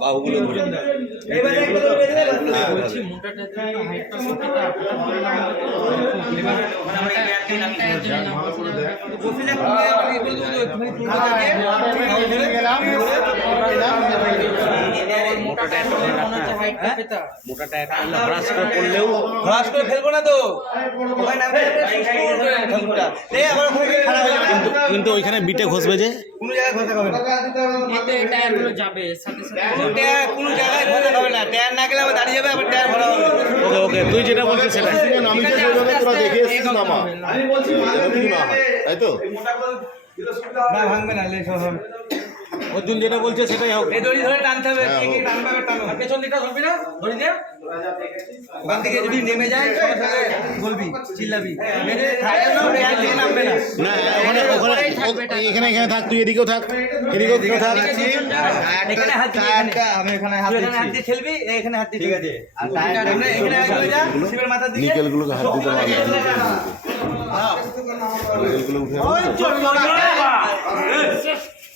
বাহুগুলো ধরে বলছি মোটাটা একটু হাইটটা মোটাটা এবার একটা জন্য নাম্বার করে দেয় মোটাটা একটা মনে হচ্ছে হাইটটা পেতা মোটাটা একটা ব্রাশ করে করলেও ঘাস করে ফেলব না তো ওখানে নামবে ঠাকুরটা এই আবার ওখানে খারাপ হয়ে যাবে কিন্তু কিন্তু ওইখানে বিটে ঘষবে যে কোনো জায়গায় ঘষা খাবে না এতে টায়ারগুলো যাবে সাথে সাথে কোনো টায়ার কোনো জায়গায় ঘষা না টায়ার না গেলে আবার দাঁড়িয়ে যাবে আবার টায়ার ভরা হবে ওকে ওকে তুই যেটা বলছিস সেটা তোরা দেখে এসেছিস না হয় তাই তো না ভাঙবে না হবে অর্জুন যেটা বলছে সেটাই হোক এই দড়ি ধরে টানতে হবে হ্যাঁ, কে কে টানবে টানো। পেছন দিকটা ধরবি না? দড়ি দিয়ে ওখান থেকে যদি নেমে যায় সঙ্গে বলবি চিল্লাবি। মেরে না টায়ার থেকে নামবে না। না ওখানে ওখানে এখানে এখানে থাক তুই এদিকেও থাক এদিকেও কেউ থাক। এখানে হাত দিয়ে এখানে। আমি এখানে হাত দিয়ে হাত দিয়ে খেলবি এখানে হাত দিয়ে ঠিক আছে। আর টায়ার এখানে এখানে চলে যা শিবের মাথার দিকে। নিকেলগুলোকে হাত দিতে পারবে নিকেলগুলো উঠে ওই চল